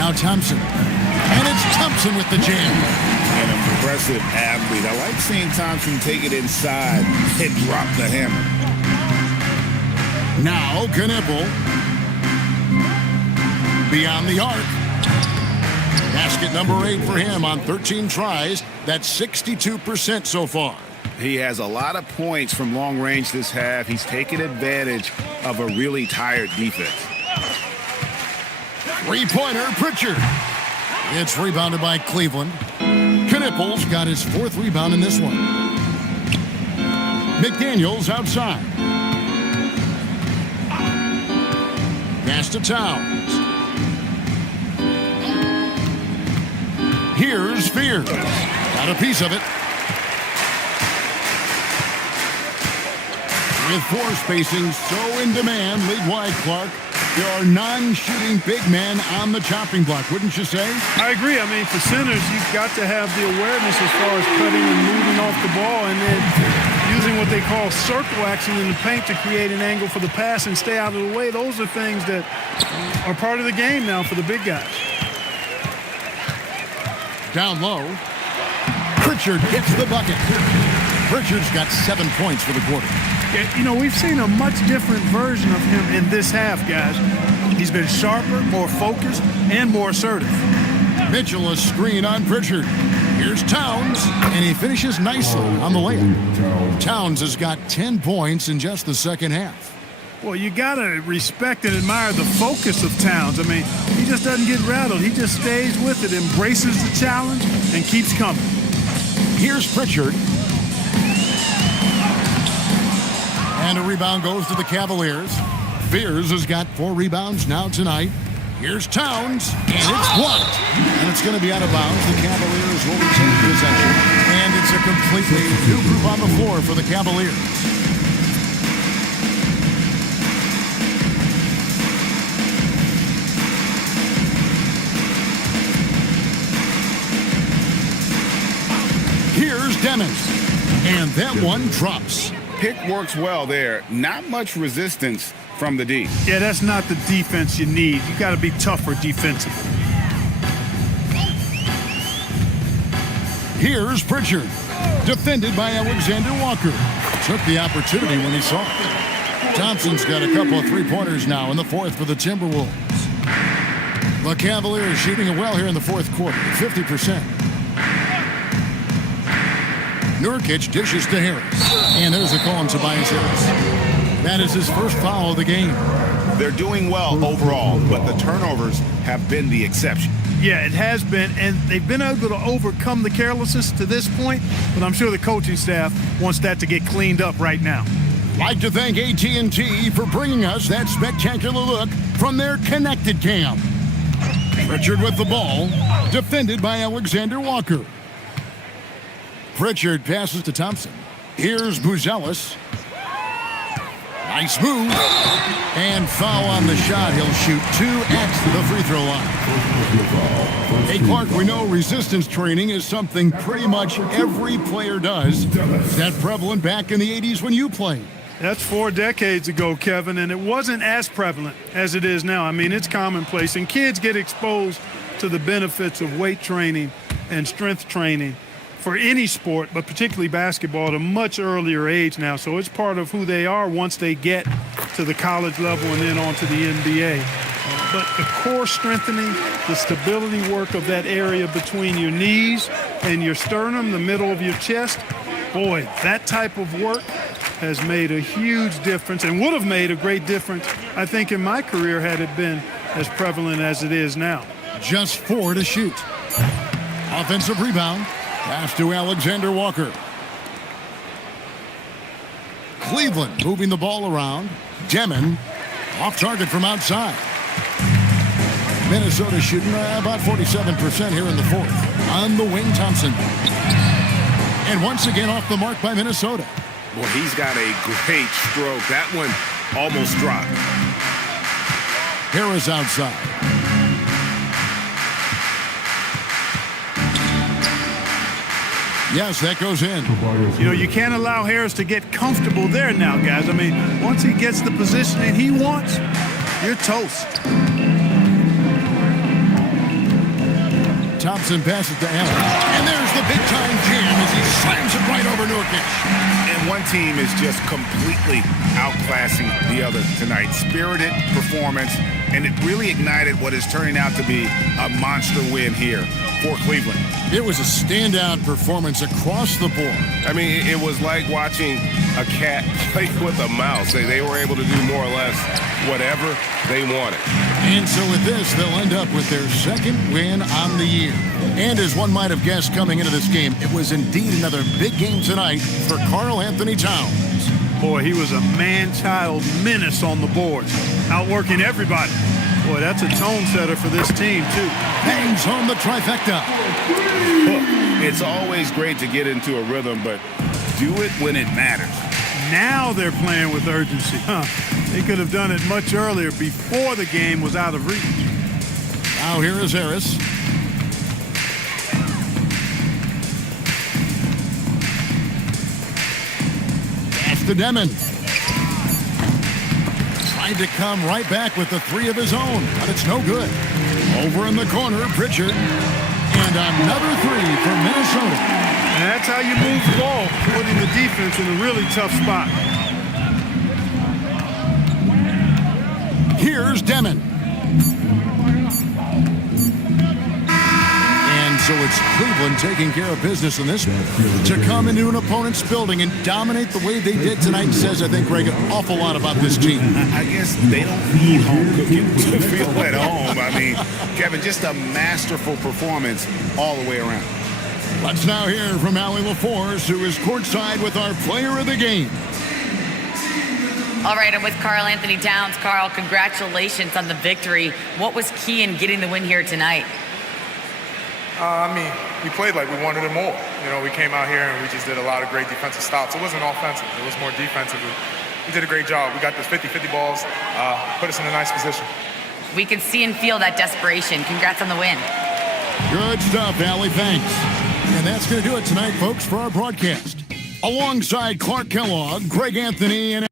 Now Thompson. And it's Thompson with the jam. An impressive athlete. I like seeing Thompson take it inside and drop the hammer. Now Knippel. Beyond the arc. Basket number 8 for him on 13 tries. That's 62% so far. He has a lot of points from long range this half. He's taken advantage of a really tired defense. Three-pointer, Pritchard. It's rebounded by Cleveland. Knippel's got his 4th rebound in this one. McDaniels outside. Pass to Towns. Here's Fears. Got a piece of it. With floor spacing so in demand, league wide, Clark, there are non-shooting big men on the chopping block, wouldn't you say? I agree. I mean, for centers, you've got to have the awareness as far as cutting and moving off the ball and then using what they call circle action in the paint to create an angle for the pass and stay out of the way. Those are things that are part of the game now for the big guys. Down low. Pritchard hits the bucket. Pritchard's got 7 points for the quarter. Yeah, you know, we've seen a much different version of him in this half, guys. He's been sharper, more focused, and more assertive. Mitchell a screen on Pritchard. Here's Towns, and he finishes nicely on the layup. Towns has got 10 points in just the second half. Well, you got to respect and admire the focus of Towns. I mean, he just doesn't get rattled. He just stays with it, embraces the challenge, and keeps coming. Here's Pritchard. And a rebound goes to the Cavaliers. Fears has got 4 rebounds now tonight. Here's Towns, and it's blocked. And it's going to be out of bounds. The Cavaliers will retain possession. And it's a completely new group on the floor for the Cavaliers. Here's Dennis. And that one drops. Pick works well there. Not much resistance from the D. Yeah, that's not the defense you need. You got to be tougher defensively. Here's Pritchard. Defended by Alexander Walker. Took the opportunity when he saw it. Thompson's got a couple of three-pointers now in the 4th for the Timberwolves. The Cavaliers shooting it well here in the 4th quarter, 50%. Nurkic dishes to Harris. And there's a call on Tobias Harris. That is his first foul of the game. They're doing well overall, but the turnovers have been the exception. Yeah, it has been, and they've been able to overcome the carelessness to this point, but I'm sure the coaching staff wants that to get cleaned up right now. Like to thank AT&T for bringing us that spectacular look from their connected cam. Pritchard with the ball, defended by Alexander Walker. Pritchard passes to Thompson. Here's Buzelis. Nice move. And foul on the shot. He'll shoot 2 at the free throw line. Hey, Clark, we know resistance training is something pretty much every player does. Is that prevalent back in the 80s when you played? That's 4 decades ago, Kevin, and it wasn't as prevalent as it is now. I mean, it's commonplace, and kids get exposed to the benefits of weight training and strength training for any sport, but particularly basketball, at a much earlier age now. So it's part of who they are once they get to the college level and then on to the NBA. But the core strengthening, the stability work of that area between your knees and your sternum, the middle of your chest, boy, that type of work has made a huge difference and would have made a great difference, I think, in my career had it been as prevalent as it is now. Just 4 to shoot. Offensive rebound. Pass to Alexander Walker. Cleveland moving the ball around. Demon off target from outside. Minnesota shooting about 47% here in the fourth. On the wing, Thompson. And once again off the mark by Minnesota. Well, he's got a great stroke. That one almost dropped. Harris outside. Yes, that goes in. You know, you can't allow Harris to get comfortable there now, guys. I mean, once he gets the positioning he wants, you're toast. Thompson passes to Allen. And there's the big-time jam as he slams it right over Nurkic. And one team is just completely outclassing the other tonight. Spirited performance, and it really ignited what is turning out to be a monster win here for Cleveland. It was a standout performance across the board. I mean, it was like watching a cat play with a mouse. They were able to do more or less whatever they wanted. And so with this, they'll end up with their second win on the year. And as one might have guessed coming into this game, it was indeed another big game tonight for Karl Anthony Towns. Boy, he was a man-child menace on the boards, outworking everybody. Boy, that's a tone setter for this team, too. Bangs home the trifecta. Look, it's always great to get into a rhythm, but do it when it matters. Now they're playing with urgency. They could have done it much earlier, before the game was out of reach. Now here is Harris. Pass to Demon. Tried to come right back with the 3 of his own, but it's no good. Over in the corner, Pritchard. And another 3 for Minnesota. And that's how you move the ball, putting the defense in a really tough spot. Here's Demon. And so it's Cleveland taking care of business in this one. To come into an opponent's building and dominate the way they did tonight says, I think, Greg, an awful lot about this team. I guess they don't need home cooking to feel at home. I mean, Kevin, just a masterful performance all the way around. Let's now hear from Allie LaForce, who is courtside with our player of the game. All right, I'm with Karl Anthony Towns. Karl, congratulations on the victory. What was key in getting the win here tonight? I mean, we played like we wanted it more. You know, we came out here and we just did a lot of great defensive stops. It wasn't offensive. It was more defensive. We did a great job. We got those 50-50 balls, put us in a nice position. We can see and feel that desperation. Congrats on the win. Good stuff, Allie. Thanks. And that's going to do it tonight, folks, for our broadcast. Alongside Clark Kellogg, Greg Anthony, and